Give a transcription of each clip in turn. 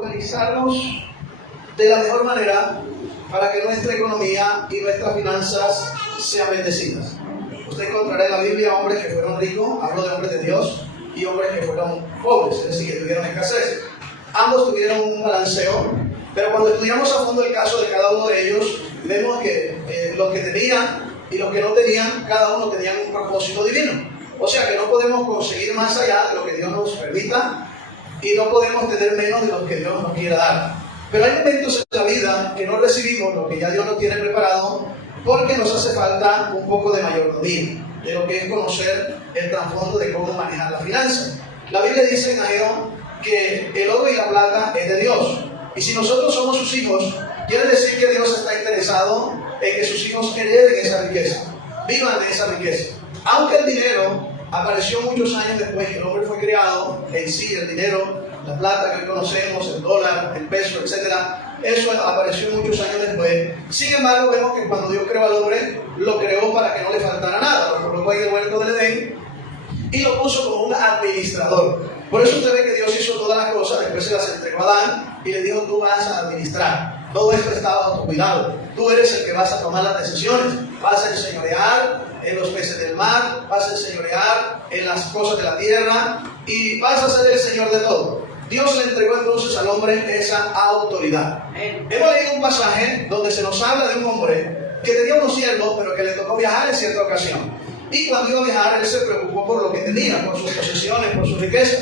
organizarnos de la mejor manera para que nuestra economía y nuestras finanzas sean bendecidas. Usted encontrará en la Biblia hombres que fueron ricos, hablo de hombres de Dios, y hombres que fueron pobres, es decir, que tuvieron escasez. Ambos tuvieron un balanceo, pero cuando estudiamos a fondo el caso de cada uno de ellos, vemos que los que tenían y los que no tenían, cada uno tenían un propósito divino. O sea que no podemos conseguir más allá de lo que Dios nos permita y no podemos tener menos de lo que Dios nos quiera dar. Pero hay momentos en la vida que no recibimos lo que ya Dios nos tiene preparado porque nos hace falta un poco de mayordomía, de lo que es conocer el trasfondo de cómo manejar la finanza. La Biblia dice en Ageo que el oro y la plata es de Dios. Y si nosotros somos sus hijos, quiere decir que Dios está interesado en que sus hijos hereden esa riqueza, vivan de esa riqueza. Aunque el dinero apareció muchos años después que el hombre fue creado, en sí el dinero, la plata que hoy conocemos, el dólar, el peso, etc., eso apareció muchos años después. Sin embargo, vemos que cuando Dios creó al hombre, lo creó para que no le faltara nada, lo colocó ahí en el huerto del Edén y lo puso como un administrador. Por eso usted ve que Dios hizo todas las cosas, después se las entregó a Adán y le dijo: tú vas a administrar, todo esto está bajo tu cuidado, tú eres el que vas a tomar las decisiones, vas a enseñorear en los peces del mar, vas a enseñorear en las cosas de la tierra y vas a ser el Señor de todo. Dios le entregó entonces al hombre esa autoridad. Hemos leído un pasaje donde se nos habla de un hombre que tenía unos siervos, pero que le tocó viajar en cierta ocasión. Y cuando iba a viajar, él se preocupó por lo que tenía, por sus posesiones, por su riqueza.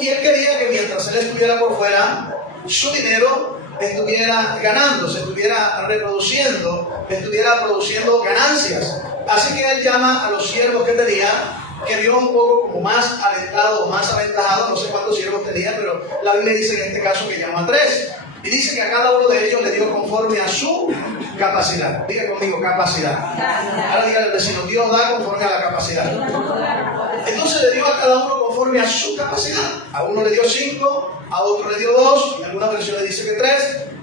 Y él quería que mientras él estuviera por fuera, su dinero estuviera ganando, se estuviera reproduciendo, estuviera produciendo ganancias. Así que él llama a los siervos que tenía, que vio un poco como más alentado, más aventajado, no sé cuántos siervos tenía, pero la Biblia dice en este caso que llamó a 3. Y dice que a cada uno de ellos le dio conforme a su capacidad. Diga conmigo, capacidad. Ahora diga al vecino: Dios da conforme a la capacidad. Entonces le dio a cada uno conforme a su capacidad. A uno le dio 5, a otro le dio 2, y alguna versión le dice que 3,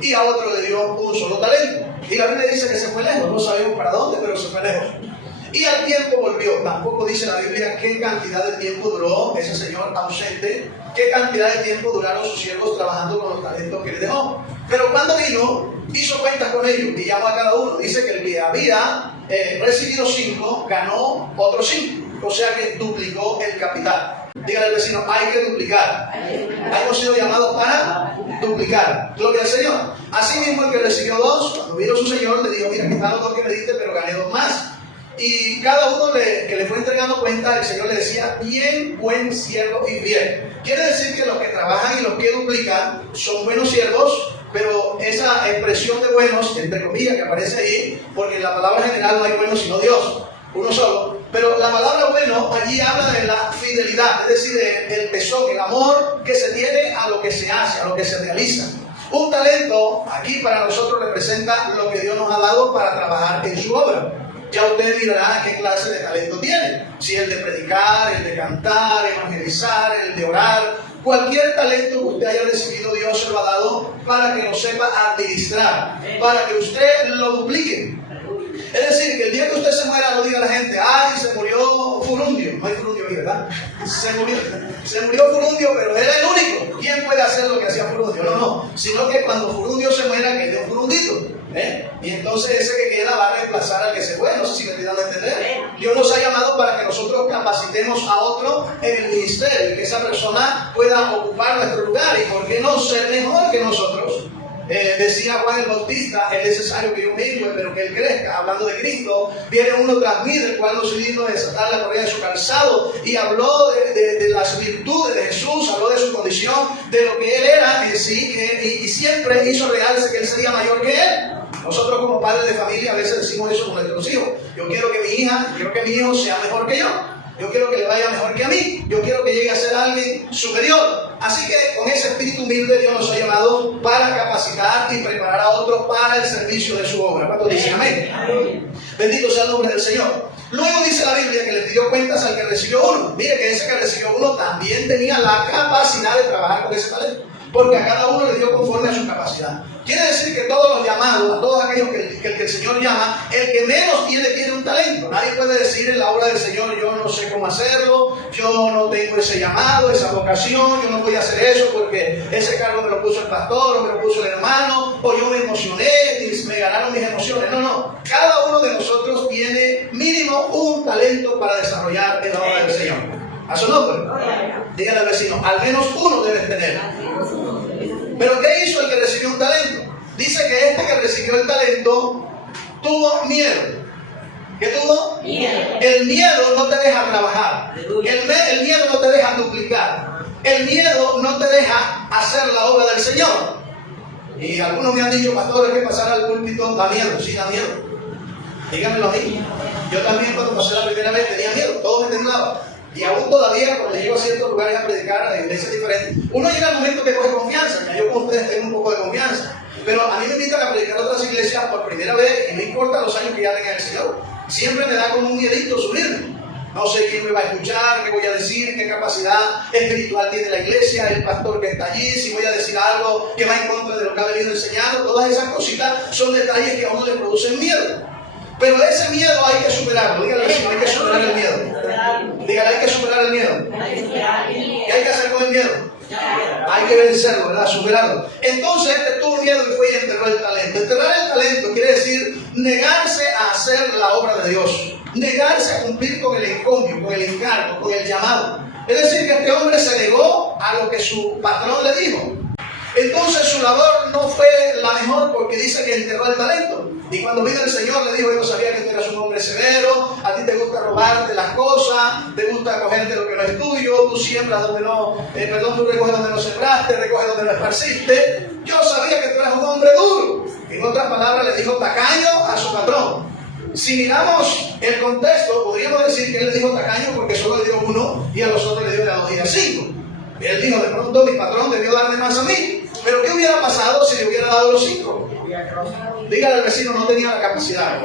y a otro le dio un solo talento. Y la Biblia dice que se fue lejos, no sabemos para dónde, pero se fue lejos. Y al tiempo volvió. Tampoco dice la Biblia qué cantidad de tiempo duró ese señor ausente, qué cantidad de tiempo duraron sus siervos trabajando con los talentos que le dejó. Pero cuando vino, hizo cuentas con ellos y llamó a cada uno. Dice que el que había recibido 5, ganó otros 5. O sea que duplicó el capital. Dígale al vecino: hay que duplicar. Hemos sido llamados para duplicar. Gloria al Señor. Así mismo el que recibió 2, cuando vino su señor, le dijo: mira, aquí están los 2 que me diste, pero gané 2 más. Y cada uno que le fue entregando cuenta, el Señor le decía: bien, buen siervo y fiel. Quiere decir que los que trabajan y los que duplican son buenos siervos, pero esa expresión de buenos, entre comillas, que aparece ahí, porque en la palabra general no hay buenos sino Dios, uno solo. Pero la palabra bueno allí habla de la fidelidad, es decir, del tesón, el amor que se tiene a lo que se hace, a lo que se realiza. Un talento aquí para nosotros representa lo que Dios nos ha dado para trabajar en su obra. Ya usted dirá qué clase de talento tiene. Si el de predicar, el de cantar, evangelizar, el de orar. Cualquier talento que usted haya recibido, Dios se lo ha dado para que lo sepa administrar, para que usted lo duplique. Es decir, que el día que usted se muera no diga a la gente: ay, se murió Furundio. No hay Furundio aquí, ¿verdad? Se murió Furundio, pero era el único. ¿Quién puede hacer lo que hacía Furundio? No. Sino que cuando Furundio se muera, quede un Furundito. Y entonces ese que queda va a reemplazar al que se fue. No sé si me estoy dando a entender. Dios nos ha llamado para que nosotros capacitemos a otro en el ministerio y que esa persona pueda ocupar nuestro lugar. ¿Y por qué no ser mejor que nosotros? Decía Juan el Bautista: es necesario que yo mengue, pero que él crezca. Hablando de Cristo, viene uno tras mí, del cual no soy digno de desatar la correa de su calzado, y habló de las virtudes de Jesús, habló de su condición, de lo que él era en sí, y siempre hizo realce que él sería mayor que él. Nosotros como padres de familia a veces decimos eso con nuestros hijos: yo quiero que mi hija, quiero que mi hijo sea mejor que yo, yo quiero que le vaya mejor que a mí, yo quiero que llegue a ser alguien superior. Así que con ese espíritu humilde Dios nos ha llamado para capacitar y preparar a otros para el servicio de su obra. ¿Cuántos dicen amén? Bendito sea el nombre del Señor. Luego dice la Biblia que le pidió cuentas al que recibió 1. Mire que ese que recibió 1 también tenía la capacidad de trabajar con ese talento. porque a cada uno le dio conforme a su capacidad. Quiere decir que todos los llamados, a todos aquellos que el Señor llama, el que menos tiene un talento. Nadie puede decir en la obra del Señor: yo no sé cómo hacerlo, yo no tengo ese llamado, esa vocación, yo no voy a hacer eso porque ese cargo me lo puso el pastor, o me lo puso el hermano, o yo me emocioné y me ganaron mis emociones. No. Cada uno de nosotros tiene mínimo un talento para desarrollar en la obra del Señor. A su nombre. Dígale al vecino: al menos uno debes tener. Pero ¿qué hizo el que recibió un talento? Dice que este que recibió el talento tuvo miedo. ¿Qué tuvo? Miedo. El miedo no te deja trabajar. El miedo no te deja duplicar. El miedo no te deja hacer la obra del Señor. Y algunos me han dicho: pastor, es que pasar al púlpito da miedo. Sí, da miedo. Díganmelo a mí. Yo también, cuando pasé la primera vez, tenía miedo. Todo me temblaba. Y aún todavía, cuando llego a ciertos lugares a predicar, a iglesias diferentes, uno llega al momento que coge confianza. Que yo con ustedes tengo un poco de confianza. Pero a mí me invitan a predicar a otras iglesias por primera vez, y no importa los años que ya tenga el Señor. Siempre me da como un miedito subirme. No sé quién me va a escuchar, qué voy a decir, qué capacidad espiritual tiene la iglesia, el pastor que está allí, si voy a decir algo que va en contra de lo que ha venido enseñando. Todas esas cositas son detalles que a uno le producen miedo. Pero ese miedo hay que superarlo. Dígale, si no, hay que superar el miedo. Dígale: hay que superar el miedo. ¿Qué hay que hacer con el miedo? Hay que vencerlo, ¿verdad? Superarlo. Entonces este tuvo miedo y fue y enterró el talento. Enterrar el talento quiere decir negarse a hacer la obra de Dios. Negarse a cumplir con el encomio, con el encargo, con el llamado. Es decir, que este hombre se negó a lo que su patrón le dijo. Entonces su labor no fue la mejor, porque dice que enterró el talento. Y cuando vino el Señor le dijo: yo sabía que tú eras un hombre severo, a ti te gusta robarte las cosas, te gusta cogerte lo que no es tuyo, tú siembras donde no, tú recoges donde no sembraste, recoges donde no esparciste. Yo sabía que tú eras un hombre duro. En otras palabras, le dijo tacaño a su patrón. Si miramos el contexto, podríamos decir que él le dijo tacaño porque solo le dio uno y a los otros le dio de a 2 y a 5. Y él dijo: de pronto mi patrón debió darme más a mí. Pero ¿qué hubiera pasado si le hubiera dado los 5? Dígale al vecino: no tenía la capacidad.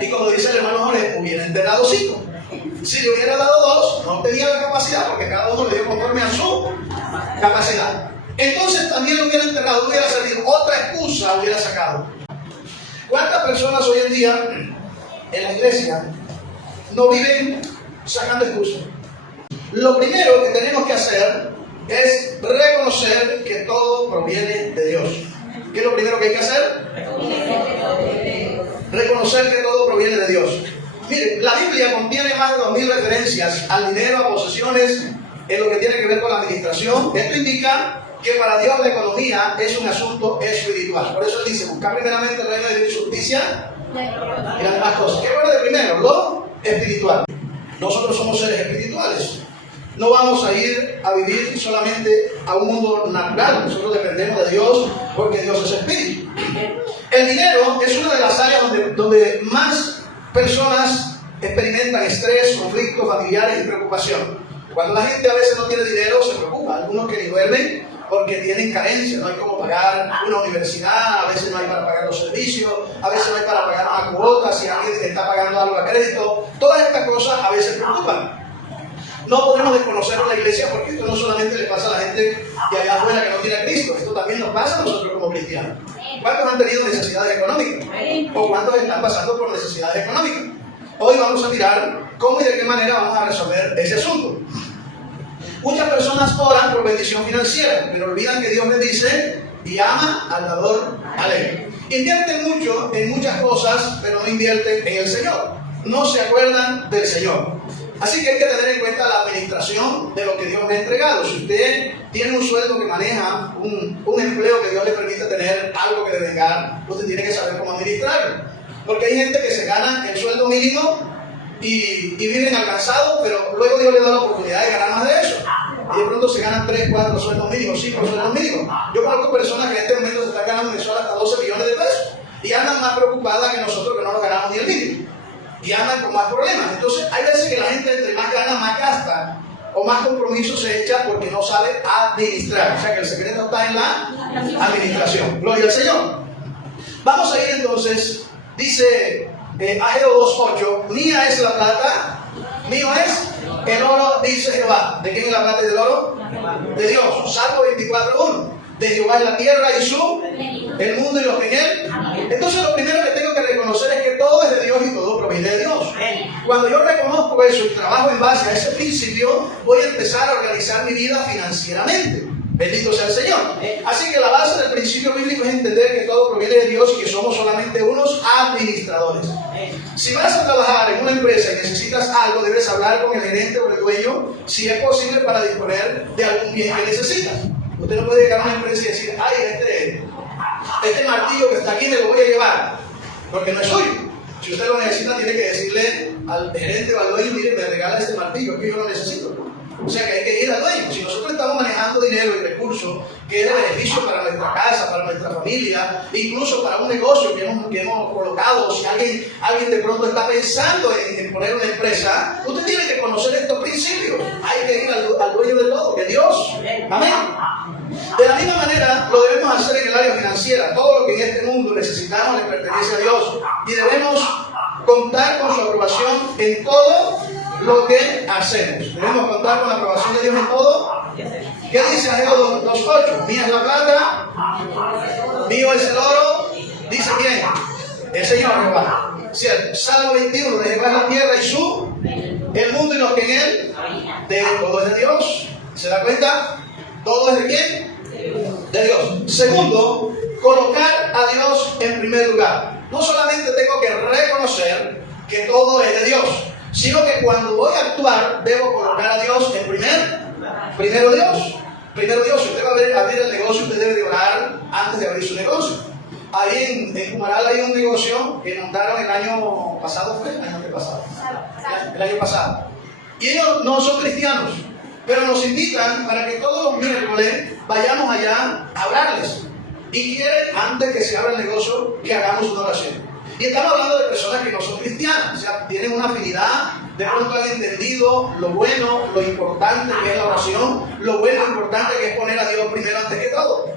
Y como dice el hermano Jorge, hubiera enterrado 5. Si le hubiera dado 2, no tenía la capacidad, porque cada uno le dio conforme a su capacidad. Entonces también lo hubiera enterrado, hubiera servido. Otra excusa hubiera sacado. ¿Cuántas personas hoy en día en la iglesia no viven sacando excusas? Lo primero que tenemos que hacer es reconocer que todo proviene de Dios. ¿Qué es lo primero que hay que hacer? Reconocer que todo proviene de Dios. Mire, la Biblia contiene más de 2000 referencias al dinero, a posesiones, en lo que tiene que ver con la administración. Esto indica que para Dios la economía es un asunto espiritual. Por eso él dice: buscar primeramente el reino de Dios y su justicia y las demás cosas. ¿Qué viene de primero? Lo espiritual. Nosotros somos seres espirituales. No vamos a ir a vivir solamente a un mundo natural. Nosotros dependemos de Dios, porque Dios es espíritu. El dinero es una de las áreas donde más personas experimentan estrés, conflictos familiares y preocupación. Cuando la gente a veces no tiene dinero, se preocupa. Algunos que ni duermen porque tienen carencia. No hay cómo pagar una universidad, a veces no hay para pagar los servicios, a veces no hay para pagar una cuota si alguien está pagando algo a crédito. Todas estas cosas a veces preocupan. No podemos desconocerlo en la iglesia, porque esto no solamente le pasa a la gente de allá afuera que no tiene a Cristo, esto también nos pasa a nosotros como cristianos. ¿Cuántos han tenido necesidades económicas? ¿O cuántos están pasando por necesidades económicas? Hoy vamos a mirar cómo y de qué manera vamos a resolver ese asunto. Muchas personas oran por bendición financiera, pero olvidan que Dios bendice y ama al dador alegre. Invierten mucho en muchas cosas, pero no invierten en el Señor. No se acuerdan del Señor. Así que hay que tener en cuenta la administración de lo que Dios le ha entregado. Si usted tiene un sueldo que maneja, un empleo que Dios le permite tener, algo que devengar, usted tiene que saber cómo administrarlo. Porque hay gente que se gana el sueldo mínimo y viven alcanzados, pero luego Dios le da la oportunidad de ganar más de eso. Y de pronto se ganan 3, 4 sueldos mínimos, 5 sueldos mínimos. Yo conozco personas que en este momento se están ganando mensual hasta 12 millones de pesos. Y andan más preocupadas que nosotros, que no nos ganamos ni el mínimo. Y andan con más problemas. Entonces hay veces que la gente entre más gana, más gasta, o más compromiso se echa, porque no sabe administrar. O sea que el secreto está en la administración. Gloria al Señor. Vamos a ir entonces, dice Ageo 2:8: mía es la plata, mío es El oro, dice Jehová. ¿De quién es la plata y del oro? De Dios. Salmo 24:1. De Jehová es la tierra y el mundo y los que en él. Entonces lo primero que tengo que reconocer es que todo es de Dios y todo proviene de Dios. Cuando yo reconozco eso y trabajo en base a ese principio, voy a empezar a organizar mi vida financieramente. Bendito sea el Señor. Así que la base del principio bíblico es entender que todo proviene de Dios y que somos solamente unos administradores. Si vas a trabajar en una empresa y necesitas algo, debes hablar con el gerente o el dueño si es posible para disponer de algún bien que necesitas. Usted no puede llegar a una empresa y decir, ay, este martillo que está aquí me lo voy a llevar, porque no es suyo. Si usted lo necesita, tiene que decirle al gerente o al dueño, mire, me regala este martillo, que yo lo necesito. O sea que hay que ir al dueño. Si nosotros estamos manejando dinero y recursos que es de beneficio para nuestra casa, para nuestra familia, incluso para un negocio que hemos colocado, si alguien de pronto está pensando en poner una empresa, usted tiene que conocer estos principios. Hay que ir al dueño de todo, que es Dios. Amén. De la misma manera lo debemos hacer en el área financiera. Todo lo que en este mundo necesitamos le pertenece a Dios y debemos contar con su aprobación en todo lo que hacemos. Debemos contar con la aprobación de Dios en todo. ¿Qué dice Ageo 2:8? Mía es la plata, mío es el oro. ¿Dice quién? El Señor Jehová. ¿Cierto? Salmo 21, de Jehová es la tierra y el mundo y los que en él. Todo es de Dios. ¿Se da cuenta? ¿Todo es de quién? De Dios. Segundo, colocar a Dios en primer lugar. No solamente tengo que reconocer que todo es de Dios, sino que cuando voy a actuar debo colocar a Dios en primero Dios. Primero Dios. Si usted va a abrir el negocio, usted debe de orar antes de abrir su negocio. Ahí en Cumaral hay un negocio que montaron el año pasado, ¿fue? El año pasado. Y ellos no son cristianos, pero nos invitan para que todos los miércoles vayamos allá a hablarles. Y quieren, antes que se abra el negocio, que hagamos una oración. Y estamos hablando de personas que no son cristianas, o sea, tienen una afinidad, de pronto han entendido lo bueno, lo importante que es la oración, lo bueno y importante que es poner a Dios primero antes que todo.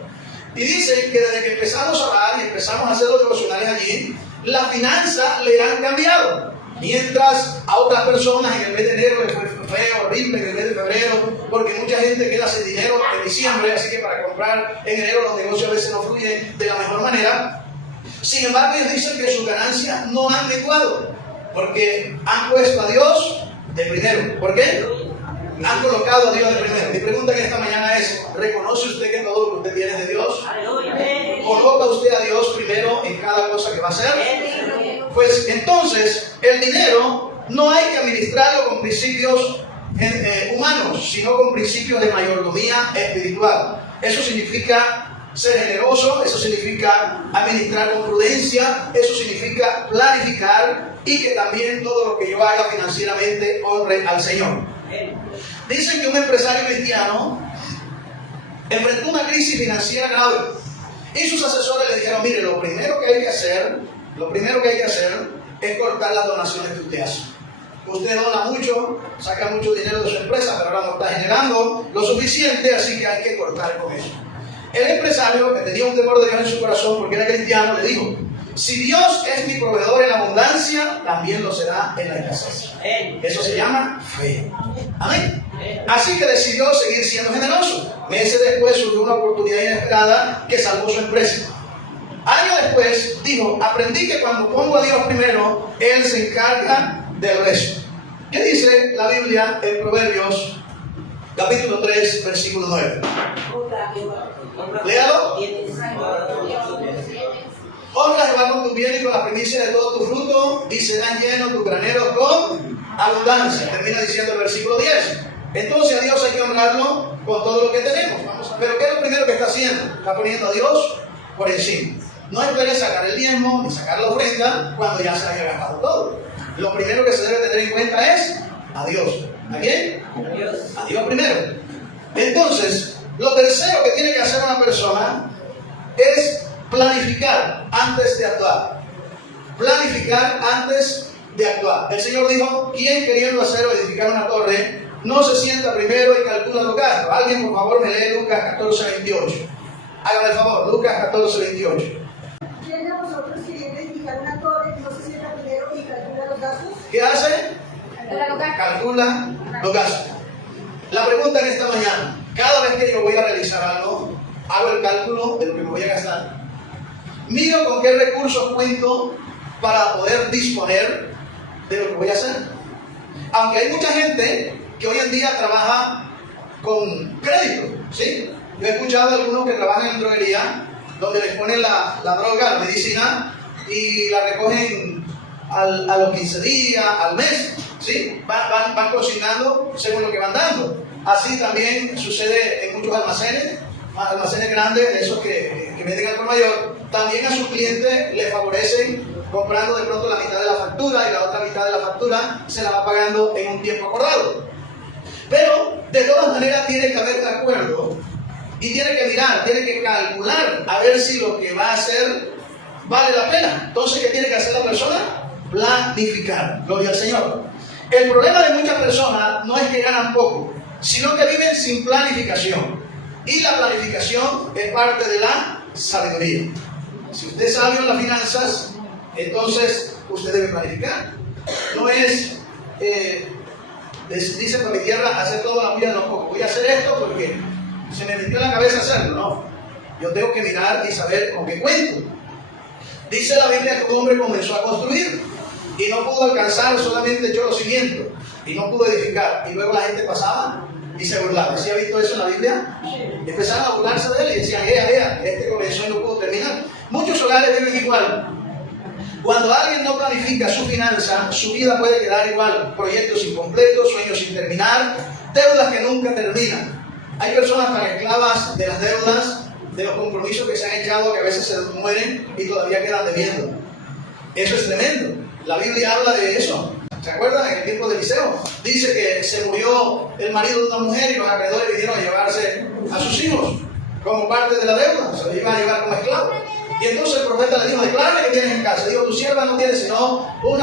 Y dicen que desde que empezamos a orar y empezamos a hacer los devocionales allí, las finanzas le han cambiado. Mientras a otras personas en el mes de enero les fue feo, horrible, en el mes de febrero, porque mucha gente queda sin dinero en diciembre, así que para comprar en enero los negocios a veces no fluyen de la mejor manera. Sin embargo, ellos dicen que sus ganancias no han menguado, porque han puesto a Dios de primero. ¿Por qué? Han colocado a Dios de primero. Mi pregunta en esta mañana es, ¿reconoce usted que todo lo que usted tiene es de Dios? ¿Coloca usted a Dios primero en cada cosa que va a hacer? Pues entonces, el dinero no hay que administrarlo con principios humanos, sino con principios de mayordomía espiritual. Eso significa ser generoso, eso significa administrar con prudencia, eso significa planificar y que también todo lo que yo haga financieramente honre al Señor. Dicen que un empresario cristiano enfrentó una crisis financiera grave y sus asesores le dijeron, mire, lo primero que hay que hacer es cortar las donaciones que usted hace. Usted dona mucho, saca mucho dinero de su empresa, pero ahora no está generando lo suficiente, así que hay que cortar con eso. El empresario, que tenía un temor de Dios en su corazón porque era cristiano, le dijo, si Dios es mi proveedor en abundancia, también lo será en la escasez. Eso se llama fe. Amén. Así que decidió seguir siendo generoso. Meses después surgió una oportunidad inesperada que salvó su empresa. Años después dijo, aprendí que cuando pongo a Dios primero, Él se encarga del resto. ¿Qué dice la Biblia en Proverbios capítulo 3, versículo 9? Léalo. Honra a Jehová con tu bien y con la primicia de todo tu fruto, y serán llenos tus graneros con abundancia. Termina diciendo el versículo 10. Entonces a Dios hay que honrarlo con todo lo que tenemos. Pero ¿qué es lo primero que está haciendo? Está poniendo a Dios por encima. No esperes sacar el diezmo ni sacar la ofrenda cuando ya se haya gastado todo. Lo primero que se debe tener en cuenta es a Dios. ¿A quién? A Dios primero. Entonces, lo tercero que tiene que hacer una persona es planificar antes de actuar. Planificar antes de actuar. El Señor dijo, ¿quién queriendo hacer o edificar una torre no se sienta primero y calcula los gastos? Alguien por favor me lee Lucas 14, 28. Hágame el favor, Lucas 14, 28. ¿Quién de vosotros queriendo edificar una torre no se sienta primero y calcula los gastos? ¿Qué hace? Calcula los gastos. La pregunta en esta mañana, cada vez que yo voy a realizar algo, hago el cálculo de lo que me voy a gastar. Miro con qué recursos cuento para poder disponer de lo que voy a hacer. Aunque hay mucha gente que hoy en día trabaja con crédito, ¿sí? Yo he escuchado a algunos que trabajan en droguería, donde les ponen la droga, la medicina, y la recogen a los 15 días, al mes, ¿sí? Van cocinando según lo que van dando. Así también sucede en muchos almacenes grandes, esos que venden al por mayor. También a sus clientes les favorecen comprando de pronto la mitad de la factura, y la otra mitad de la factura se la va pagando en un tiempo acordado. Pero de todas maneras tiene que haber un acuerdo, y tiene que mirar, tiene que calcular a ver si lo que va a hacer vale la pena. Entonces, ¿qué tiene que hacer la persona? Planificar. Gloria al Señor. El problema de muchas personas no es que ganan poco, sino que viven sin planificación. Y la planificación es parte de la sabiduría. Si usted es sabio en las finanzas, entonces usted debe planificar. No es, dice por mi tierra, hacer todo a la bulla de los pocos. Voy a hacer esto porque se me metió en la cabeza hacerlo. No, yo tengo que mirar y saber con qué cuento. Dice la Biblia que un hombre comenzó a construir y no pudo alcanzar, solamente echó los cimientos y no pudo edificar. Y luego la gente pasaba y se burlaba. ¿Sí ha visto eso en la Biblia? Empezaron a burlarse de él y decían, este comenzó y no pudo terminar. Muchos hogares viven igual. Cuando alguien no planifica su finanza, su vida puede quedar igual. Proyectos incompletos, sueños sin terminar, deudas que nunca terminan. Hay personas tan esclavas de las deudas, de los compromisos que se han echado, que a veces se mueren y todavía quedan debiendo. Eso es tremendo. La Biblia habla de eso. ¿Se acuerdan? En el tiempo de Eliseo dice que se murió el marido de una mujer y los acreedores vinieron a llevarse a sus hijos como parte de la deuda. Se los iban a llevar como esclavos. Y entonces el profeta le dijo, declárame que tienes en casa. Digo, tu sierva no tiene sino un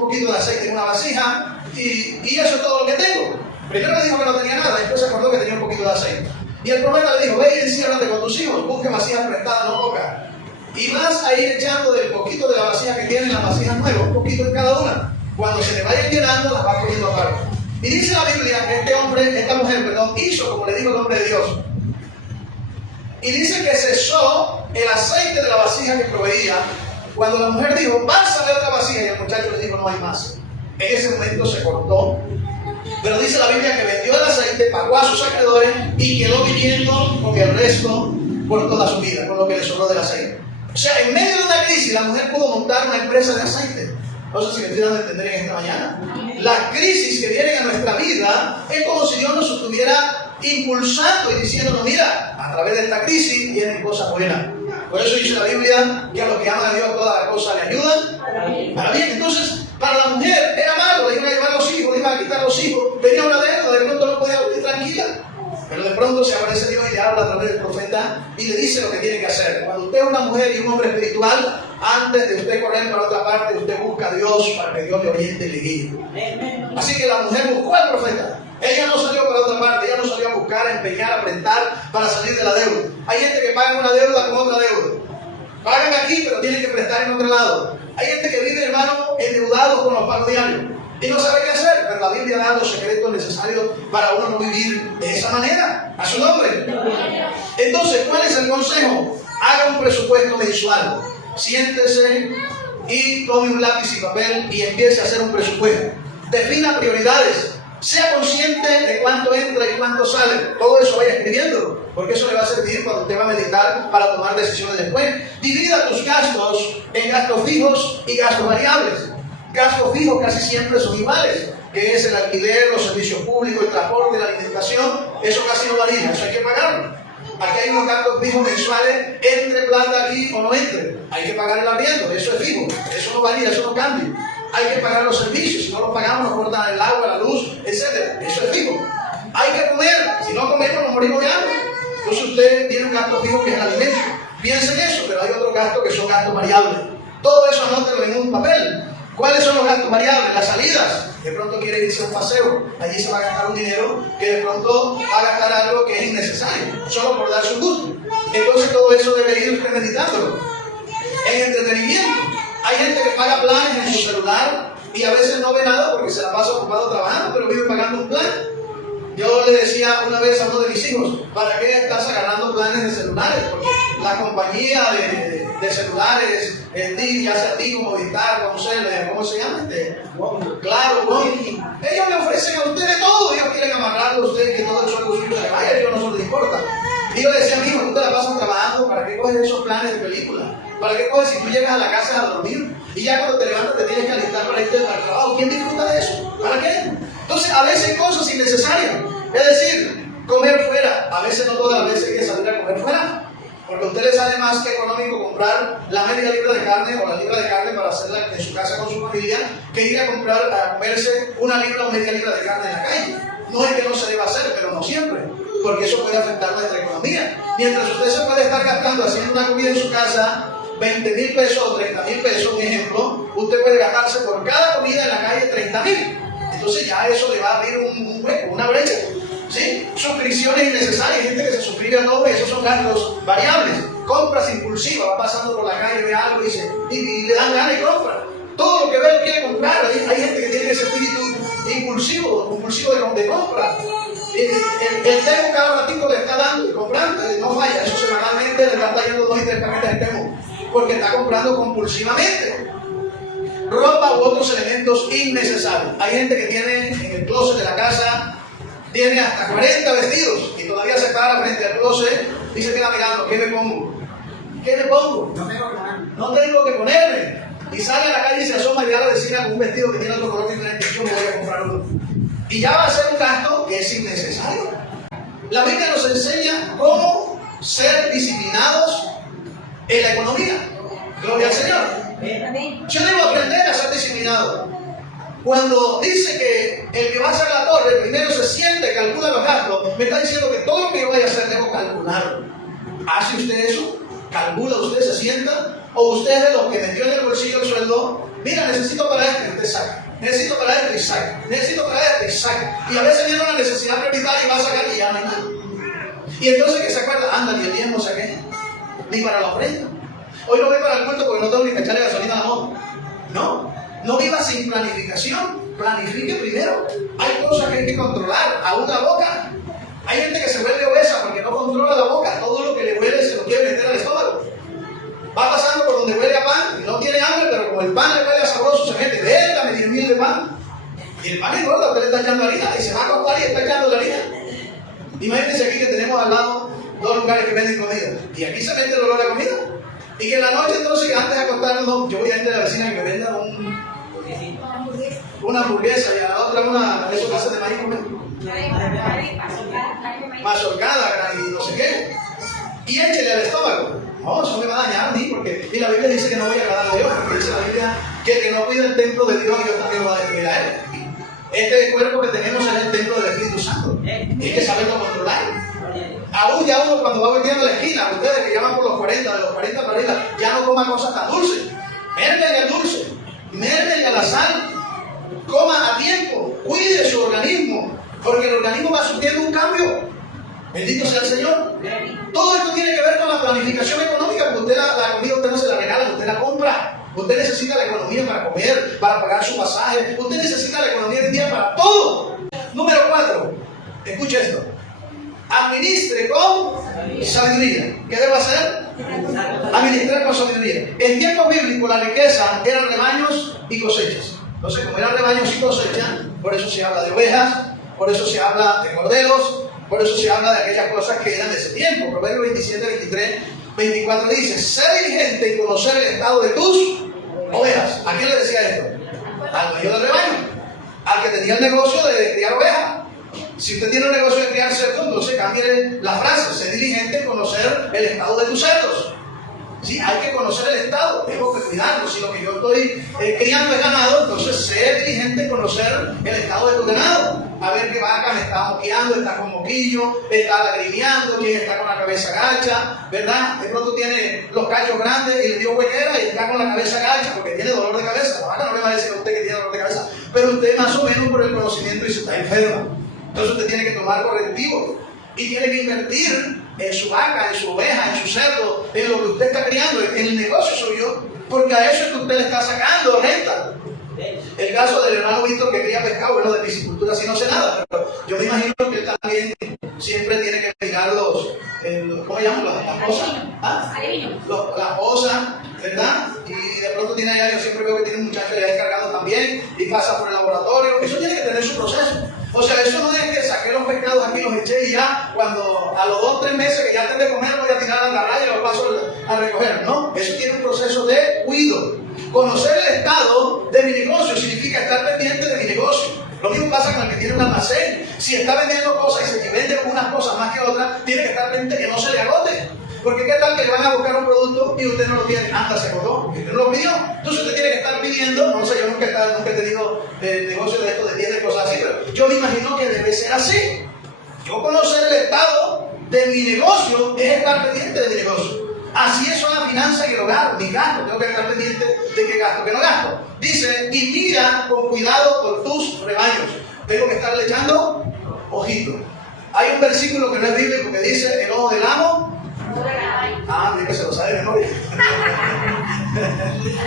poquito de aceite en una vasija y eso es todo lo que tengo. Primero le dijo que no tenía nada, después se acordó que tenía un poquito de aceite. Y el profeta le dijo, ve y enciérrate con tus hijos, busque vasijas prestadas, no pocas. Y vas a ir echando del poquito de la vasija que tienen las vasijas nuevas, un poquito en cada una. Cuando se le vayan llenando, las vas poniendo aparte. Y dice la Biblia que esta mujer, hizo, como le dijo el hombre de Dios. Y dice que cesó el aceite de la vasija que proveía. Cuando la mujer dijo, pásale otra vasija, y el muchacho le dijo, no hay más. En ese momento se cortó. Pero dice la Biblia que vendió el aceite, pagó a sus acreedores y quedó viviendo con el resto por toda su vida, con lo que le sobró del aceite. O sea, en medio de una crisis, la mujer pudo montar una empresa de aceite. No sé si me estoy dando a entender en esta mañana. Las crisis que vienen a nuestra vida es como si Dios nos estuviera impulsando y diciéndonos, mira, a través de esta crisis vienen cosas buenas. Por eso dice la Biblia que a los que aman a Dios todas las cosas le ayudan para bien. Entonces, para la mujer era malo, le iban a llevar los hijos, le iban a quitar los hijos, tenía una deuda, de pronto no podía vivir tranquila. Pero de pronto se aparece Dios y le habla a través del profeta y le dice lo que tiene que hacer. Cuando usted es una mujer y un hombre espiritual, antes de usted correr para otra parte, usted busca a Dios para que Dios le oriente y le guíe. Así que la mujer buscó al profeta. Ella no salió para otra parte, ella no salió a buscar, a empeñar, a apretar para salir de la deuda. Hay gente que paga una deuda con otra deuda. Pagan aquí, pero tienen que prestar en otro lado. Hay gente que vive, hermano, endeudado con los pagos diarios y no sabe qué hacer, pero la Biblia da los secretos necesarios para uno no vivir de esa manera. A su nombre. Entonces, ¿cuál es el consejo? Haga un presupuesto mensual. Siéntese y tome un lápiz y papel y empiece a hacer un presupuesto. Defina prioridades. Sea consciente de cuánto entra y cuánto sale. Todo eso vaya escribiéndolo, porque eso le va a servir cuando usted va a meditar para tomar decisiones después. Divida tus gastos en gastos fijos y gastos variables. Gastos fijos casi siempre son iguales, que es el alquiler, los servicios públicos, el transporte, la alimentación. Eso casi no varía, eso hay que pagarlo. Aquí hay unos gastos fijos mensuales, entre plata aquí o no entre. Hay que pagar el arriendo, eso es fijo, eso no varía, eso no cambia. Hay que pagar los servicios, si no los pagamos nos cortan el agua, la luz, etc. Eso es fijo. Hay que comer, si no comemos nos morimos de hambre. Entonces usted tiene un gasto fijo que es el alimento. Piensa en eso, pero hay otros gastos que son gastos variables. Todo eso anótelo en un papel. ¿Cuáles son los gastos variables? Las salidas. De pronto quiere irse a un paseo. Allí se va a gastar un dinero que de pronto va a gastar algo que es innecesario, solo por dar su gusto. Entonces todo eso debe ir premeditándolo. En entretenimiento. Hay gente que paga planes en su celular y a veces no ve nada porque se la pasa ocupado trabajando, pero vive pagando un plan. Yo le decía una vez a uno de mis hijos, ¿para qué estás agarrando planes de celulares? Porque la compañía de celulares, ya sea Tigo, Movistar, ¿cómo se llama? Claro, ellos le ofrecen a usted de todo, ellos quieren amarrarlo a usted, que todo el sueldo suyo se vaya, a ellos no se les importa. Y yo le decía a mi hijo, tú te la pasas trabajando, ¿para qué coges esos planes de película? ¿Para qué coges si tú llegas a la casa a dormir? Y ya cuando te levantas te tienes que alistar para irte al trabajo. ¿Quién disfruta de eso? ¿Para qué? Entonces, a veces hay cosas innecesarias. Es decir, comer fuera. A veces, no todas las veces hay que salir a comer fuera. Porque a usted le sale más que económico comprar la media libra de carne o la libra de carne para hacerla en su casa con su familia, que ir a comerse una libra o media libra de carne en la calle. No es que no se deba hacer, pero no siempre, porque eso puede afectar nuestra economía. Mientras usted se puede estar gastando haciendo una comida en su casa 20,000 pesos o 30,000 pesos, un ejemplo, usted puede gastarse por cada comida en la calle 30,000. Entonces ya eso le va a abrir un hueco, una brecha. ¿Sí? Suscripciones innecesarias, hay gente que se suscribe a todo y esos son gastos variables. Compras impulsivas, va pasando por la calle, ve algo y le dan ganas y compra. Todo lo que ve lo quiere comprar. Hay gente que tiene ese espíritu compulsivo de compra. El Temu cada ratito le está dando y comprando, no falla, eso semanalmente le están trayendo 2 y 3 paquetes de Temu, porque está comprando compulsivamente. Ropa u otros elementos innecesarios. Hay gente que tiene en el closet de la casa, tiene hasta 40 vestidos y todavía se para frente al closet y se queda mirando, ¿qué me pongo? ¿Qué me pongo? No tengo que ponerme. Y sale a la calle y se asoma y ve a la vecina con un vestido que tiene otro color diferente. Yo me voy a comprar uno. Y ya va a ser un gasto que es innecesario. La Biblia nos enseña cómo ser disciplinados en la economía. Gloria al Señor. Yo debo aprender a ser disciplinado. Cuando dice que el que va a hacer la torre primero se siente, calcula los gastos, me está diciendo que todo lo que yo vaya a hacer debo calcularlo. ¿Hace usted eso? ¿Calcula usted, se sienta? ¿O usted es de los que metió en el bolsillo el sueldo? Mira, necesito para esto y usted saca. Necesito para esto y saca. Necesito para esto y saca. Y a veces viene una necesidad prioritaria y va a sacar y ya no hay nada. Y entonces que se acuerda, anda, ni el diezmo saqué, ni para la ofrenda. Hoy no voy para el culto porque no tengo ni que echarle gasolina a la moto. No viva sin planificación. Planifique primero. Hay cosas que hay que controlar. Aún la boca. Hay gente que se vuelve obesa porque no controla la boca. Todo lo que le huele se lo quiere meter al estómago. Va pasando por donde huele a pan y no tiene hambre, pero como el pan le huele a sabroso, se mete, dame 10,000 de pan. Y el pan engorda, usted le está echando harina y se va a acostar y está echando la harina. Imagínense aquí que tenemos al lado 2 lugares que venden comida. Y aquí se mete el olor a comida. Y que en la noche entonces, antes de acostarnos, yo voy a ir a la vecina que me venda una hamburguesa y a la otra una de esos que hacen de maíz mazorcada y no sé qué. Y échele al estómago. No, eso me va a dañar a mí, porque y la Biblia dice que no voy a agradar a Dios, porque dice la Biblia que el que no cuida el templo de Dios, Dios también lo va a destruir a él. Este cuerpo que tenemos es el templo del Espíritu Santo. Hay que saberlo controlar. Aún ya uno cuando va volviendo a la esquina, ustedes que ya van por los 40, de los 40 para arriba, ya no coma cosas tan dulces. Mérmenle al dulce, mérmenle a la sal, coma a tiempo, cuide su organismo, porque el organismo va sufriendo un cambio. Bendito sea el Señor. Todo esto tiene que ver con la planificación económica, porque usted la comida usted no se la regala, usted la compra. Usted necesita la economía para comer, para pagar su pasaje. Usted necesita la economía del día para todo. Número 4. Escuche esto. Administre con sabiduría. ¿Qué debo hacer? Administrar con sabiduría. En tiempos bíblicos la riqueza eran rebaños y cosechas. Entonces, como eran rebaños y cosechas, por eso se habla de ovejas, por eso se habla de corderos, por eso se habla de aquellas cosas que eran de ese tiempo. Proverbios 27, 23, 24 dice: sé diligente y conocer el estado de tus ovejas. ¿A quién le decía esto? Al dueño del rebaño, al que tenía el negocio de criar ovejas. Si usted tiene un negocio de criar cerdos, entonces cambie la frase: sé diligente en conocer el estado de tus cerdos. Sí, hay que conocer el estado, tengo que cuidarlo. Si lo que yo estoy criando es ganado, entonces sé diligente en conocer el estado de tu ganado. A ver qué vaca me está moqueando, está con moquillo, está lagrimeando, quién está con la cabeza gacha, ¿verdad? De pronto tiene los cachos grandes y le dio huequera y está con la cabeza gacha porque tiene dolor de cabeza. La vaca no le va a decir a usted que tiene dolor de cabeza, pero usted más o menos por el conocimiento dice: está enferma. Entonces usted tiene que tomar correctivo y tiene que invertir en su vaca, en su oveja, en su cerdo, en lo que usted está criando, en el negocio suyo, porque a eso es que usted le está sacando renta. El caso del hermano Víctor que cría pescado, bueno, de piscicultura sí no sé nada, pero yo me imagino que él también siempre tiene que mirar ¿cómo se llaman? Las cosas. ¿Ah? Las cosas, ¿verdad? Y de pronto tiene allá, yo siempre veo que tiene un muchacho allá encargado también y pasa por el laboratorio. Eso tiene que tener su proceso. O sea, eso no es que saqué los pescados aquí, los eché y ya, cuando a los 2 o 3 meses que ya tengo de comer, voy a tirar a la raya y lo paso a recoger. No, eso tiene un proceso de cuidado. Conocer el estado de mi negocio significa estar pendiente de mi negocio. Lo mismo pasa con el que tiene un almacén. Si está vendiendo cosas y se vende unas cosas más que otras, tiene que estar pendiente que no se le agote. Porque qué tal que le van a buscar un producto y usted no lo tiene, anda, se agotó, y usted no lo pidió. Entonces usted tiene que estar pidiendo, no sé, yo nunca he tenido negocio de esto de tiendas y cosas así, pero yo me imagino que debe ser así. Yo conocer el estado de mi negocio es estar pendiente de mi negocio. Así es la finanza y el hogar, mi gasto, tengo que estar pendiente de qué gasto, qué no gasto. Dice, y mira con cuidado por tus rebaños. Tengo que estarle echando ojito. Hay un versículo que no es bíblico que dice, el ojo del amo. Mira que se lo sabe de memoria.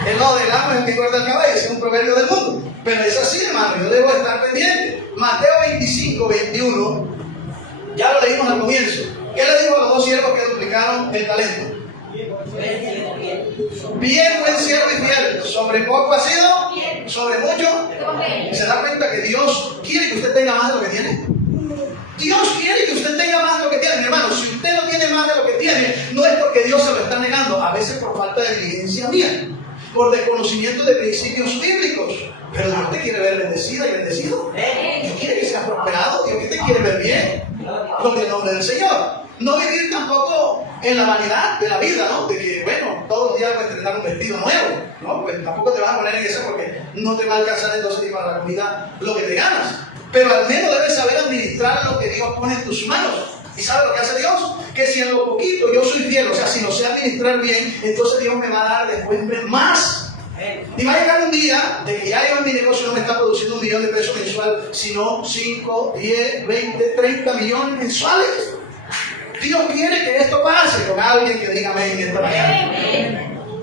El ojo del amo es el que guarda el caballo, es un proverbio del mundo. Pero es así, hermano, yo debo estar pendiente. Mateo 25, 21, ya lo leímos al comienzo. ¿Qué le dijo a los 2 siervos que duplicaron el talento? Bien, buen siervo y fiel. Sobre poco ha sido, sobre mucho. ¿Se da cuenta que Dios quiere que usted tenga más de lo que tiene? Dios quiere que usted tenga más de lo que tiene, mi hermano. Si usted no tiene más de lo que tiene, no es porque Dios se lo está negando, a veces por falta de diligencia mía, por desconocimiento de principios bíblicos. Pero Dios te quiere ver bendecida y bendecido. Dios quiere que seas prosperado, Dios te quiere ver bien. Gloria al nombre del Señor. No vivir tampoco en la vanidad de la vida, ¿no? De que, bueno, todos los días puedes estrenar un vestido nuevo, ¿no? Pues tampoco te vas a poner en eso porque no te va a alcanzar entonces ni para la comida lo que te ganas. Pero al menos debes saber administrar lo que Dios pone en tus manos. ¿Y sabes lo que hace Dios? Que si en lo poquito yo soy fiel, o sea, si lo sé administrar bien, entonces Dios me va a dar después más. Y va a llegar un día de que ya yo en mi negocio no me está produciendo $1 millón mensual, sino 5, 10, 20, 30 millones mensuales. Dios quiere que esto pase con alguien que diga amén esta mañana.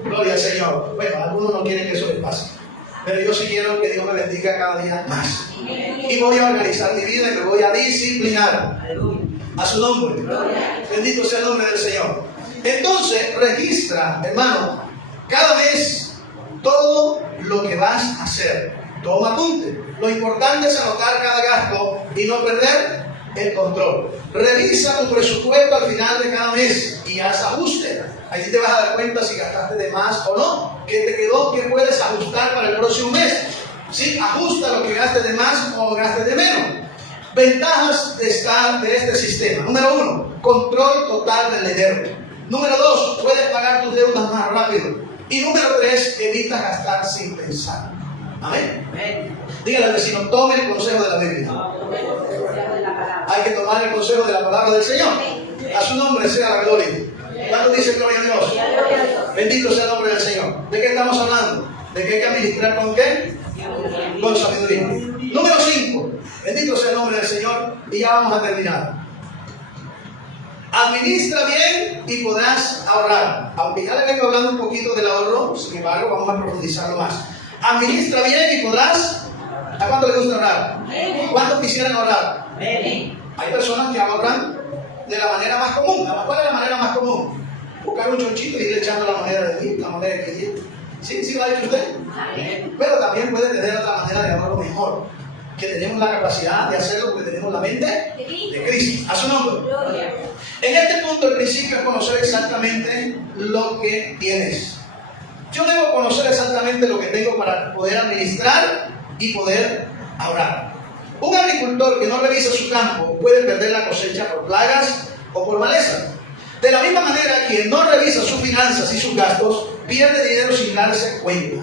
Gloria al Señor. Bueno, algunos no quieren que eso les pase, pero yo sí quiero que Dios me bendiga cada día más. Y voy a organizar mi vida y me voy a disciplinar. A su nombre. Bendito sea el nombre del Señor. Entonces, registra, hermano, cada mes todo lo que vas a hacer. Toma apunte. Lo importante es anotar cada gasto y no perder el control. Revisa tu presupuesto al final de cada mes y haz ajuste. Ahí te vas a dar cuenta si gastaste de más o no. ¿Qué te quedó? ¿Qué puedes ajustar para el próximo mes? ¿Sí? Ajusta lo que gastes de más o gastes de menos. Ventajas de este sistema. Número 1, control total del dinero. Número 2, puedes pagar tus deudas más rápido. Y número 3, evitas gastar sin pensar. Amén. Dígale al vecino, tome el consejo de la Biblia. Hay que tomar el consejo de la palabra del Señor. A su nombre sea la gloria. ¿Cuánto dice gloria a Dios? Bendito sea el nombre del Señor. ¿De qué estamos hablando? ¿De qué hay que administrar con qué? Con sabiduría. Número 5. Bendito sea el nombre del Señor. Y ya vamos a terminar. Administra bien y podrás ahorrar. Aunque ya le vengo hablando un poquito del ahorro, sin embargo vamos a profundizarlo más. Administra bien y podrás. ¿A cuánto le gusta ahorrar? ¿Cuántos quisieran ahorrar? Hay personas que ahorran de la manera más común. ¿Cuál es la manera más común? Buscar un chonchito y ir echando la moneda de 1000, la moneda de 500. ¿Sí lo ha hecho usted? Pero también puede tener otra manera de ahorrarlo mejor. Que tenemos la capacidad de hacerlo porque tenemos la mente de Cristo. A su nombre. En este punto el principio es conocer exactamente lo que tienes. Yo debo conocer exactamente lo que tengo para poder administrar y poder ahorrar. Un agricultor que no revisa su campo puede perder la cosecha por plagas o por maleza. De la misma manera, quien no revisa sus finanzas y sus gastos pierde dinero sin darse cuenta.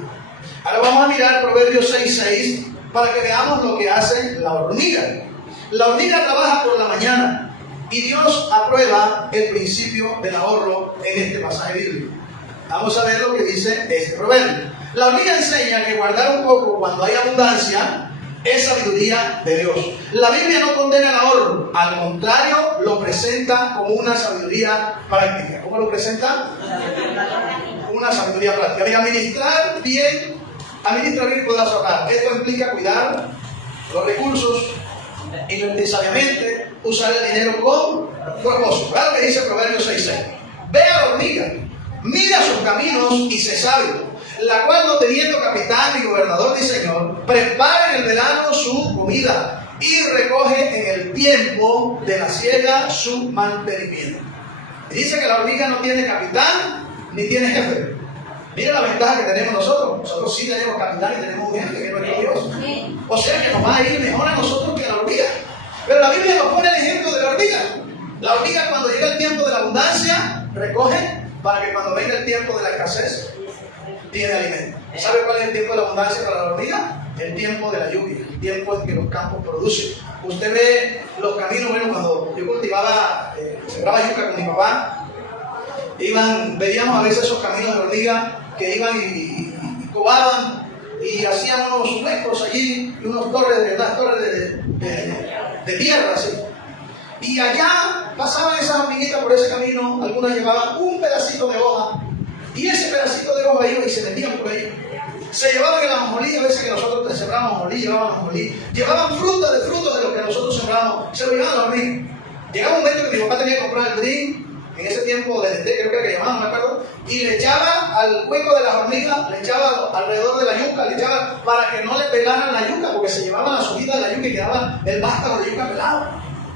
Ahora vamos a mirar Proverbios 6:6 para que veamos lo que hace la hormiga. La hormiga trabaja por la mañana y Dios aprueba el principio del ahorro en este pasaje bíblico. Vamos a ver lo que dice este proverbio. La hormiga enseña que guardar un poco cuando hay abundancia es sabiduría de Dios. La Biblia no condena el ahorro, al contrario, lo presenta como una sabiduría práctica. ¿Cómo lo presenta? Una sabiduría práctica. Y administrar bien Administra bien y podrás ahorrar. Esto implica cuidar los recursos, invertir sabiamente, usar el dinero con propósito. Claro que dice Proverbios 6:6. Ve a la hormiga, mira sus caminos y sé sabio, la cual no teniendo capitán ni gobernador ni señor, prepara en el verano su comida y recoge en el tiempo de la siega su mantenimiento. Dice que la hormiga no tiene capitán ni tiene jefe. Mira la ventaja que tenemos nosotros. Nosotros sí tenemos capitán y tenemos un jefe, que es nuestro Dios. O sea que nos va a ir mejor a nosotros que a la hormiga. Pero la Biblia nos pone el ejemplo de la hormiga. La hormiga, cuando llega el tiempo de la abundancia, recoge para que cuando venga el tiempo de la escasez, tiene alimento. ¿Sabe cuál es el tiempo de la abundancia para la hormiga? El tiempo de la lluvia, el tiempo en que los campos producen. Usted ve los caminos. Bueno, cuando yo cultivaba, sembraba yuca con mi papá, veíamos a veces esos caminos de hormiga que iban y cobaban y hacían unos huecos allí, y unas torres de tierra así. Y allá pasaban esas hormiguitas por ese camino, algunas llevaban un pedacito de hoja, y ese pedacito de hoja iba y se metían por ahí. Se llevaban el ajonjolí, a veces que nosotros sembramos ajonjolí, llevaban frutos de lo que nosotros sembramos, se lo llevaban a la hormiga. Llegaba un momento que mi papá tenía que comprar el drink, en ese tiempo creo que llamaban, no me acuerdo, y le echaba al hueco de las hormigas, le echaba alrededor de la yuca, le echaba para que no le pelaran la yuca, porque se llevaban las hojitas de la yuca y quedaba el vástago de yuca pelado.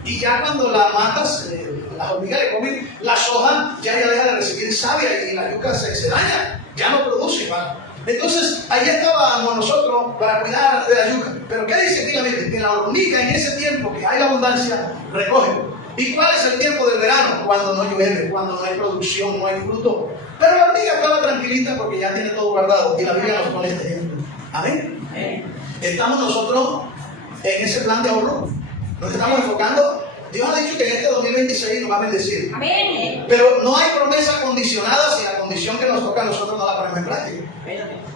Y ya cuando la matas, las hormigas le comen las hojas, ya deja de recibir savia y la yuca se daña, ya no produce igual. Entonces, ahí estábamos nosotros para cuidar de la yuca. Pero ¿qué dice aquí la Biblia? Que la hormiga en ese tiempo que hay la abundancia, recoge. ¿Y cuál es el tiempo del verano? Cuando no llueve, cuando no hay producción, no hay fruto. Pero la hormiga estaba tranquilita porque ya tiene todo guardado. Y la Biblia nos pone este ejemplo. Amén. ¿Estamos nosotros en ese plan de ahorro? ¿Nos estamos enfocando? Dios ha dicho que en este 2026 nos va a bendecir. Amén. Pero no hay promesa condicionada si la condición que nos toca a nosotros no la ponemos en práctica.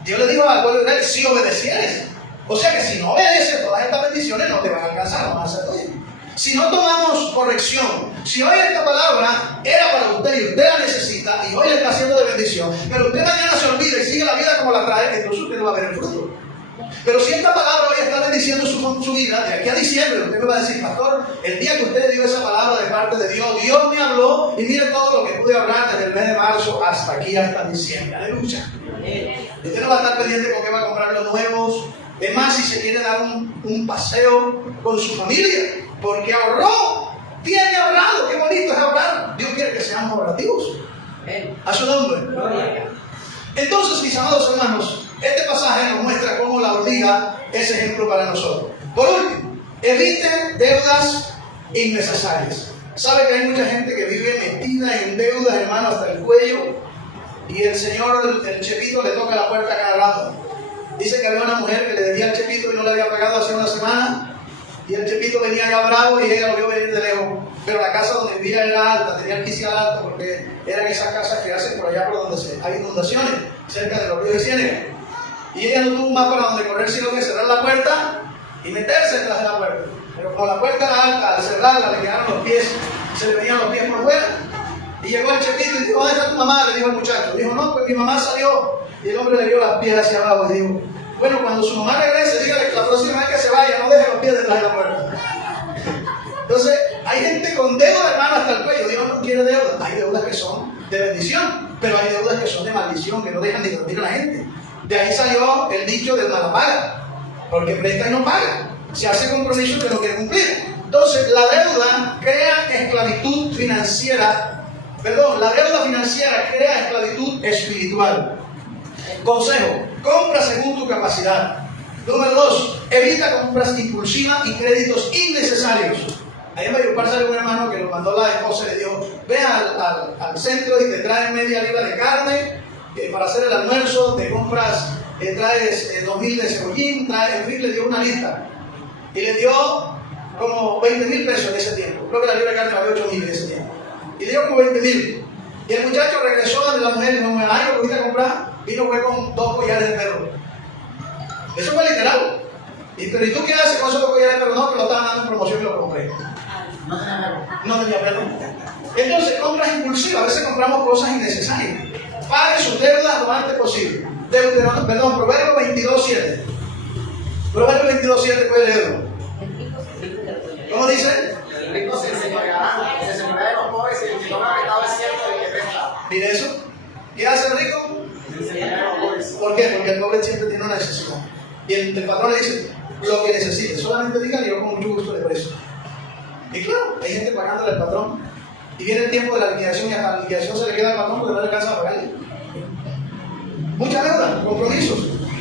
Dios le dijo al pueblo de Israel, si obedecieres. O sea que si no obedeces, todas estas bendiciones no te van a alcanzar, no van a ser tuyas. Si no tomamos corrección, si hoy esta palabra era para usted y usted la necesita y hoy le está haciendo de bendición, pero usted mañana se olvida y sigue la vida como la trae, entonces usted no va a ver el fruto. Pero si esta palabra hoy está bendiciendo su vida, de aquí a diciembre, usted me va a decir, pastor, el día que usted dio esa palabra de parte de Dios, Dios me habló y mire todo lo que pude hablar desde el mes de marzo hasta aquí, hasta diciembre. Aleluya. Usted no va a estar pendiente con qué va a comprar los nuevos. Es más, si se quiere dar un paseo con su familia, porque ahorró, tiene ahorrado. Qué bonito es ahorrar. Dios quiere que seamos ahorrativos. A su nombre. Entonces, mis amados hermanos, este pasaje nos muestra cómo la hormiga es ejemplo para nosotros. Por último, evite deudas innecesarias. ¿Sabe que hay mucha gente que vive metida en deudas, hermano, hasta el cuello? Y el señor, el chepito, le toca la puerta cada rato. Dice que había una mujer que le debía al chepito y no le había pagado hace una semana. Y el chepito venía ya bravo y ella lo vio venir de lejos. Pero la casa donde vivía era alta, tenía el quicial alto, porque eran esas casas que hacen por allá por donde hay inundaciones, cerca de los ríos de Ciénaga. Y ella no tuvo más para donde correr, sino que cerrar la puerta y meterse detrás de la puerta. Pero como la puerta era alta, al cerrarla le quedaron los pies, se le venían los pies por fuera. Y llegó el chepito y dijo, ¿dónde está tu mamá? Le dijo el muchacho. Dijo, no, pues mi mamá salió. Y el hombre le dio las pies hacia abajo y dijo, bueno, cuando su mamá regrese, dígale que la próxima vez que se vaya, no deje los pies detrás de la puerta. Entonces, hay gente con deuda, hermano, hasta el cuello. Dios no quiere deuda. Hay deudas que son de bendición, pero hay deudas que son de maldición, que no dejan ni dormir a la gente. De ahí salió el dicho del mala paga, porque presta y no paga. Se hace compromiso que no quiere cumplir. Entonces, la deuda crea esclavitud financiera. La deuda financiera crea esclavitud espiritual. Consejo, compra según tu capacidad. Número 2, evita compras impulsivas y créditos innecesarios. Ahí en Valledupar sale un hermano que lo mandó la esposa y le dijo, ve al centro y te traes media libra de carne para hacer el almuerzo, te compras, traes 2,000 de cebollín, en fin, le dio una lista. Y le dio como 20,000 pesos en ese tiempo. Creo que la libra de carne valía 8,000 en ese tiempo. Y le dio como 20,000. Y el muchacho regresó de la mujer y dijo, ay, lo fuiste a comprar. Vino fue con 2 collares de perro. Eso fue literal. Pero ¿y tú qué haces con esos 2 collares de perro? No, que lo estaban dando en promoción y lo compré. No tenía perro. Entonces, compras impulsivas. A veces compramos cosas innecesarias. Pague sus deudas lo antes posible. Proverbio 22:7. Proverbio 22:7, puede leerlo. ¿Cómo dice? El rico se enseñoreará de los pobres y el que toma prestado es cierto y que presta. Mire eso. ¿Qué hace el rico? Se enseñorea de los pobres. ¿Por qué? Porque el pobre siempre tiene una necesidad. Y el patrón le dice lo que necesite. Solamente diga y yo con mucho gusto le presto. Y claro, hay gente pagándole al patrón. Y viene el tiempo de la liquidación y hasta la liquidación se le queda al patrón porque no le alcanza a pagarle. Mucha deuda, compromisos.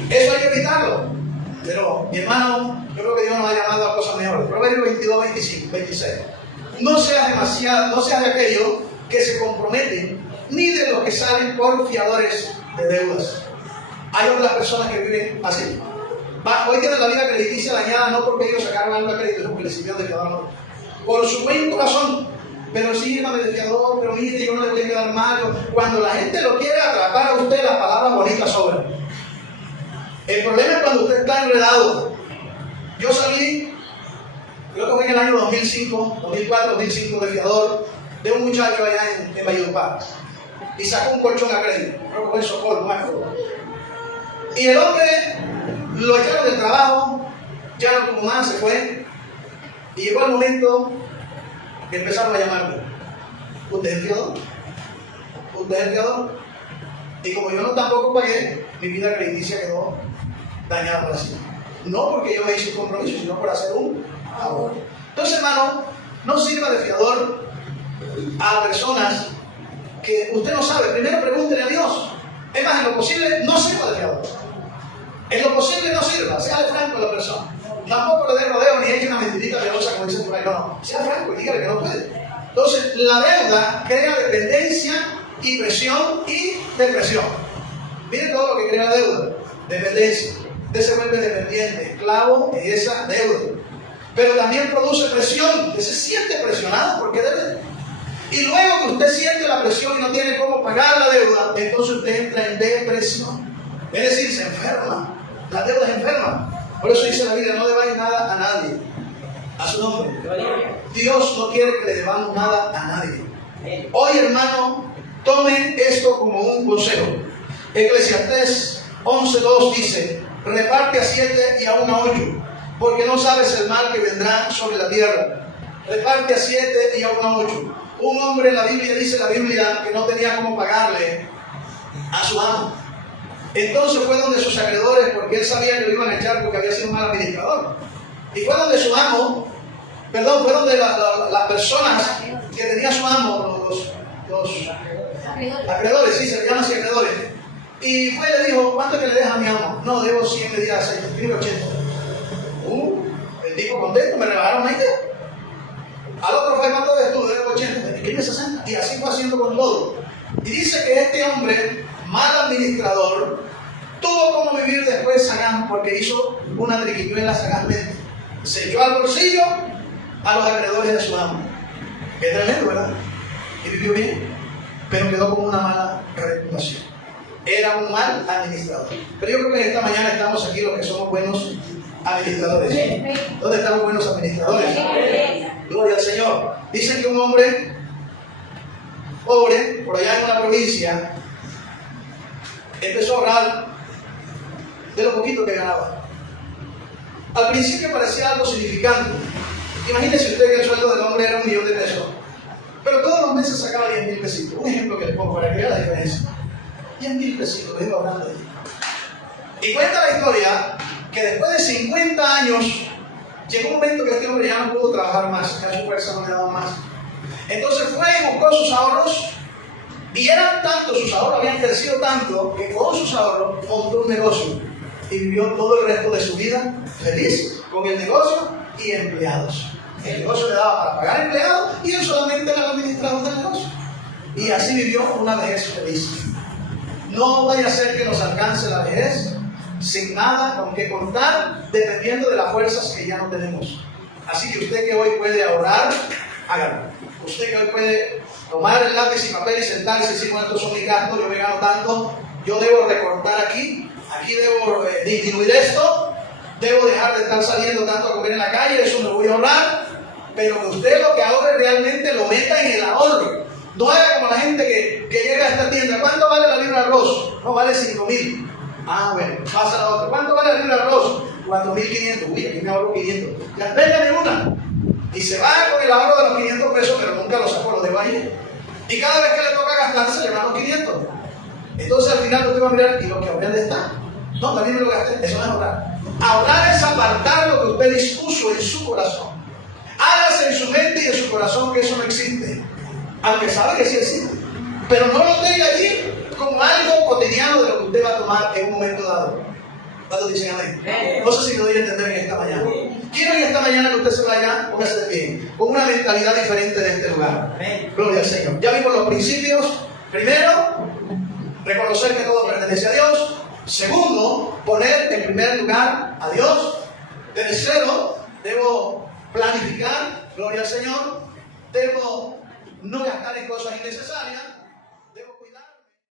Eso hay que evitarlo. Pero, mi hermano, yo creo que Dios nos ha llamado a cosas mejores. Proverbios 22:26. No seas de aquellos que se comprometen, ni de los que salen por fiadores de deudas. Hay otras personas que viven así. Hoy tienen la vida crediticia dañada no porque ellos sacaron algo de crédito, sino porque les sirvieron de fiador. Por su buen corazón. Pero sírvame de fiador, pero mire, yo no le voy a quedar mal. Cuando la gente lo quiere atrapar a usted, las palabras bonitas sobran. El problema es cuando usted está enredado. Yo salí, creo que fue en el año 2004, de fiador de un muchacho allá en Valledupar. Y sacó un colchón a crédito. Creo que fue en Socorro, no me acuerdo. Y el hombre lo echaron del trabajo, ya no tuvo más, se fue. Y llegó el momento que empezaron a llamarme. ¿Usted es el fiador? ¿Usted es el fiador? Y como yo no tampoco pagué, mi vida crediticia quedó dañada para siempre. No porque yo me hice un compromiso, sino por hacer un favor. Entonces, hermano, no sirva de fiador a personas que usted no sabe. Primero pregúntele a Dios. Es más, en lo posible, no sirva de fiador. En lo posible no sirva, sea de franco a la persona. Tampoco le dé rodeo ni eche una mentirita piadosa como dicen por ahí. No, sea franco y dígale que no puede. Entonces, la deuda crea dependencia y presión y depresión. Miren todo lo que crea la deuda. Dependencia. Usted se vuelve dependiente, esclavo de esa deuda. Pero también produce presión. Usted se siente presionado porque debe. Y luego que usted siente la presión y no tiene cómo pagar la deuda, entonces usted entra en depresión. Es decir, se enferma. La deuda es enferma. Por eso dice la Biblia, no debáis nada a nadie. A su nombre. Dios no quiere que le debamos nada a nadie. Hoy, hermano, tome esto como un consejo. Eclesiastés 11:2 dice, reparte a 7 y aún a 8, porque no sabes el mal que vendrá sobre la tierra. Reparte a 7 y aún a 8. Un hombre en la Biblia, dice la Biblia, que no tenía cómo pagarle a su amo. Entonces fue donde sus acreedores, porque él sabía que lo iban a echar porque había sido un mal administrador. Y fue donde su amo, fue donde las personas que tenía su amo, los acreedores, sí, se le llaman así acreedores. Y fue y le dijo, ¿cuánto que le deja a mi amo? No, debo 100, me dirá 6, escribe 80. El tipo contento, me rebajaron 20. Al otro fue, ¿cuánto debes tú? Debo 80, escribe 60. Y así fue haciendo con todo. Y dice que este hombre, mal administrador, tuvo como vivir después sagaz porque hizo una triquiñuela sagazmente. Se echó al bolsillo a los acreedores de su amo. Qué tremendo, ¿verdad? Y vivió bien, pero quedó con una mala reputación. Era un mal administrador. Pero yo creo que esta mañana estamos aquí los que somos buenos administradores. ¿Dónde están los buenos administradores? Gloria al Señor. Dicen que un hombre pobre, por allá en una provincia, empezó a ahorrar de lo poquito que ganaba. Al principio parecía algo significante. Imagínese usted que el sueldo del hombre era $1.000.000, pero todos los meses sacaba 10,000 pesitos. Un ejemplo que les pongo para que vean la diferencia. 10,000 pesitos, lo iba ahorrando allí. Y cuenta la historia que después de 50 años llegó un momento que este hombre ya no pudo trabajar más, ya su fuerza no le daba más. Entonces fue y buscó sus ahorros. Y eran tantos, sus ahorros habían crecido tanto, que con sus ahorros montó un negocio y vivió todo el resto de su vida feliz con el negocio y empleados. El negocio le daba para pagar empleados y él solamente era el administrador del negocio. Y así vivió una vejez feliz. No vaya a ser que nos alcance la vejez sin nada con qué contar, dependiendo de las fuerzas que ya no tenemos. Así que usted que hoy puede ahorrar, hágalo. Usted que hoy puede tomar el lápiz y papel y sentarse y decir, bueno, estos son mis gastos, yo me gano tanto, yo debo recortar aquí debo disminuir esto, debo dejar de estar saliendo tanto a comer en la calle, eso me voy a ahorrar, pero que usted lo que ahorre realmente lo meta en el ahorro. No haga como la gente que llega a esta tienda, ¿cuánto vale la libra de arroz? No, vale 5,000. Ah, bueno, pasa la otra. ¿Cuánto vale el libro de arroz? 4.500. Uy, aquí me ahorro 500. Ya, véngame una. Y se va con el ahorro de los 500 pesos, pero nunca lo sacó, lo dejo ahí. Y cada vez que le toca gastarse, le van los 500. Entonces al final usted va a mirar, ¿y lo que ahorré dónde está? No, también me lo gasté. Eso no es ahorrar. Ahorrar es apartar lo que usted dispuso en su corazón. Hágase en su mente y en su corazón que eso no existe. Aunque sabe que sí existe. Pero no lo tenga allí como algo cotidiano de lo que usted va a tomar en un momento dado. ¿Cuántos dicen amén? No sé si me doy a entender en esta mañana. Quiero en esta mañana que usted se vaya, póngase de pie, con una mentalidad diferente de este lugar. Gloria al Señor. Ya vimos los principios. Primero, reconocer que todo pertenece a Dios. Segundo, poner en primer lugar a Dios. Tercero, debo planificar, gloria al Señor. Debo no gastar en cosas innecesarias.